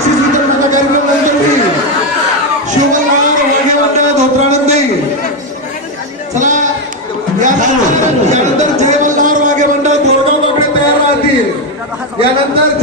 बक्षीस वितरणाचा कार्यक्रम मंडळी शिवमल्हार वाघे मंडळ धोत्रानंदी. चला यानंतर जय मल्हार वाघे मंडळ गोरगाव बाकडे तयार राहतील. यानंतर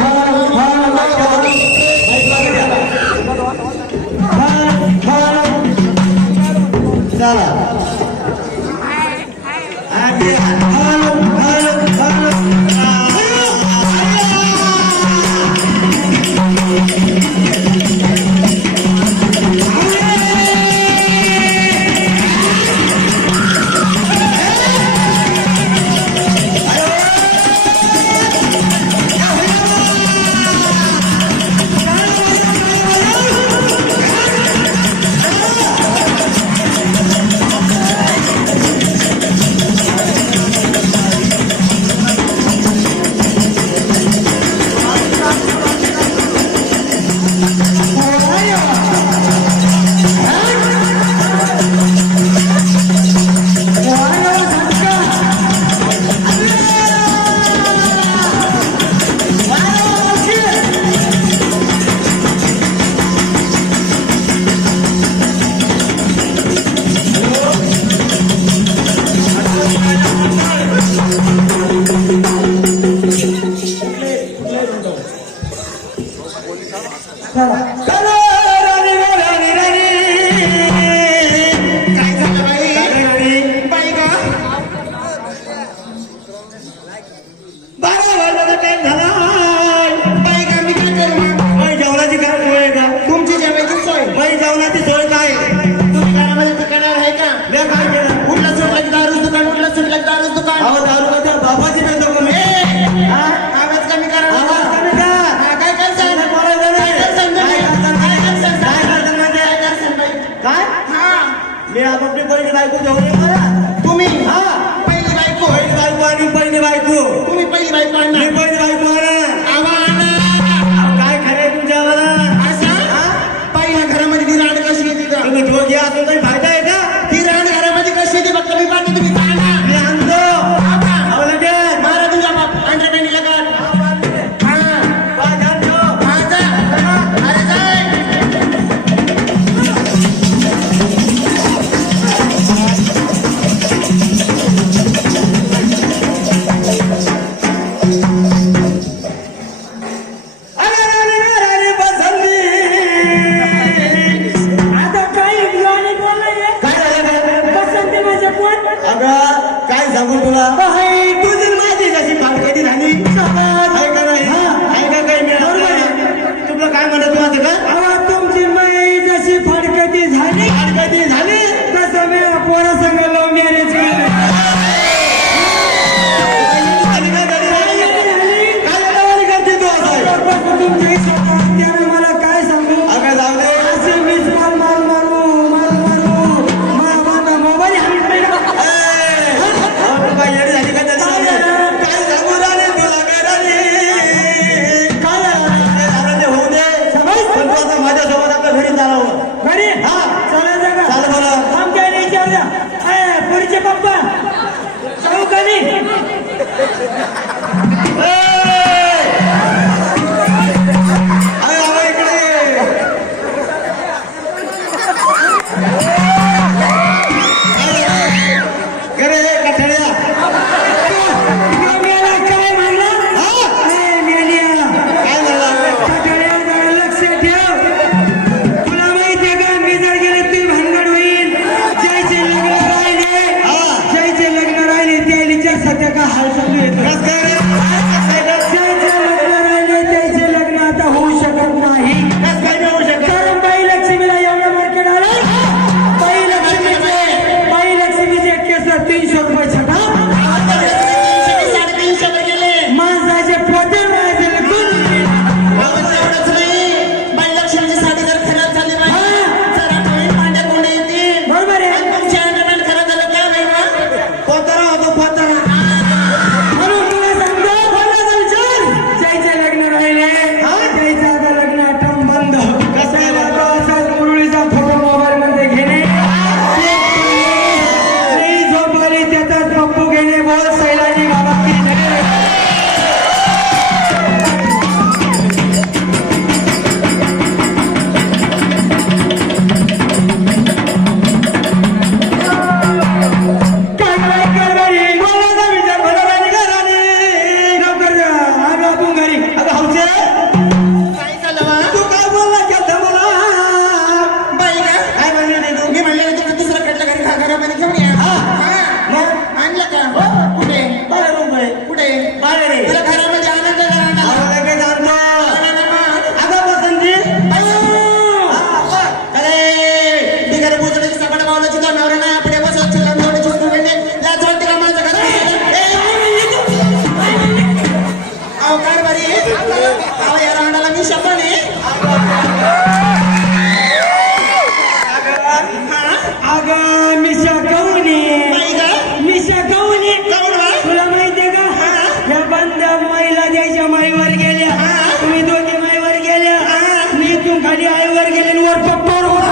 खाली आईवर गेले वर पप्पावर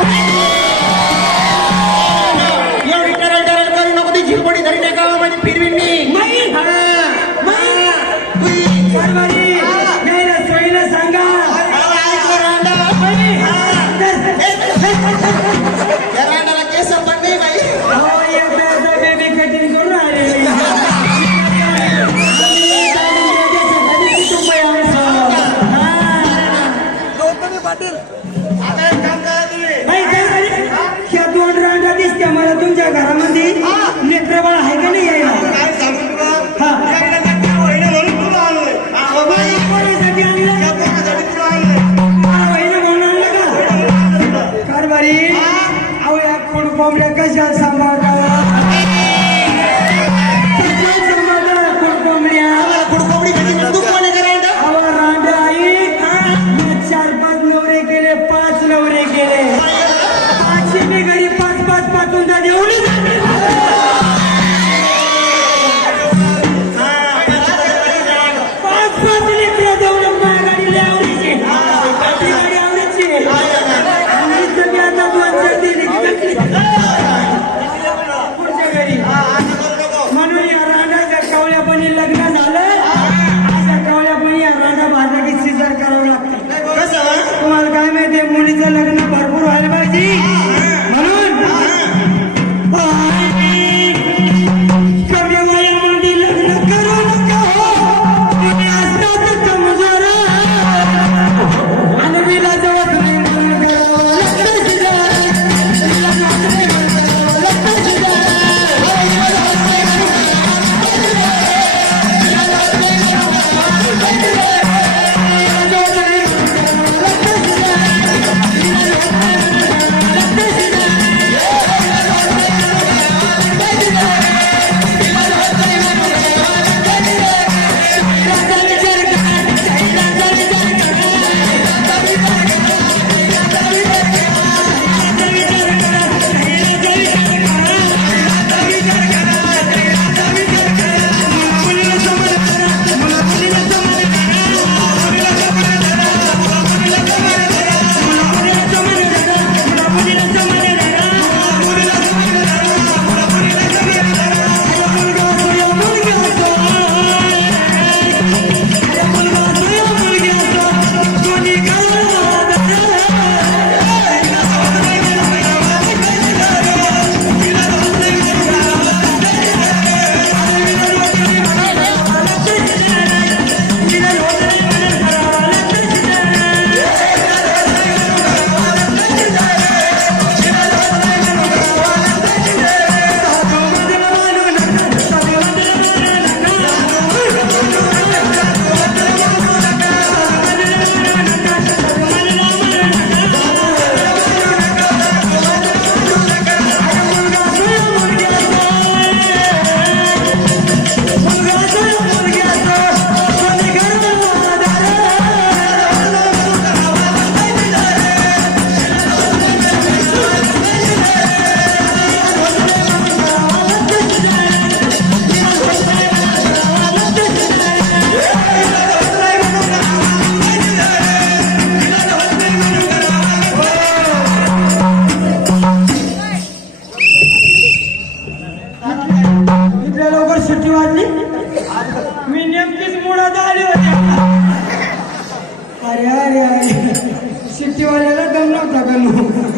एवढी टरल करू नको ती झिलपडी धरी त्या गावामध्ये फिरवीन मी कारभारी यायला सोयीला सांगा या रांडाला केस पण नाही बाई अहो, येता बेबी कटिंग करून आलेली ह्या दोन रांडा दिसत्या मला तुमच्या घरामध्ये नेत्रबाळ आहे का नाही यायला कोणासाठी आणलं? मला बहिणी म्हणून आणलं का? कारभारी अहो या खोड कोंबड्या कशा सांभाळता खोड कोंबड्या कुडकोबडी म्हणजे तू कोण आहे रांडा अहो रांडा आई मी 4-5 नवरे केले 5 नवरे केले पाचशे मी घरी 5-5 पाठवून जा एवढी म्हणून या राणाच्या कावल्यापणी लग्न झालं अशा कावल्यापणी या राणा भाजला की सिजर करावं लागतं तुम्हाला काय माहितीये मुलीचं लग्न भरपूर व्हायला पाहिजे म्हणून कमी वयामध्ये लग्न करू नका हो तुम्ही असतात कमजोर आणि विलाजवळ तुम्ही लग्न करावं लागतं इथल्या लवकर सुट्टी वाजली मी नेमकीच मुळात आले होते अरे अरे अरे सुट्टीवाल्याला दम नव्हता का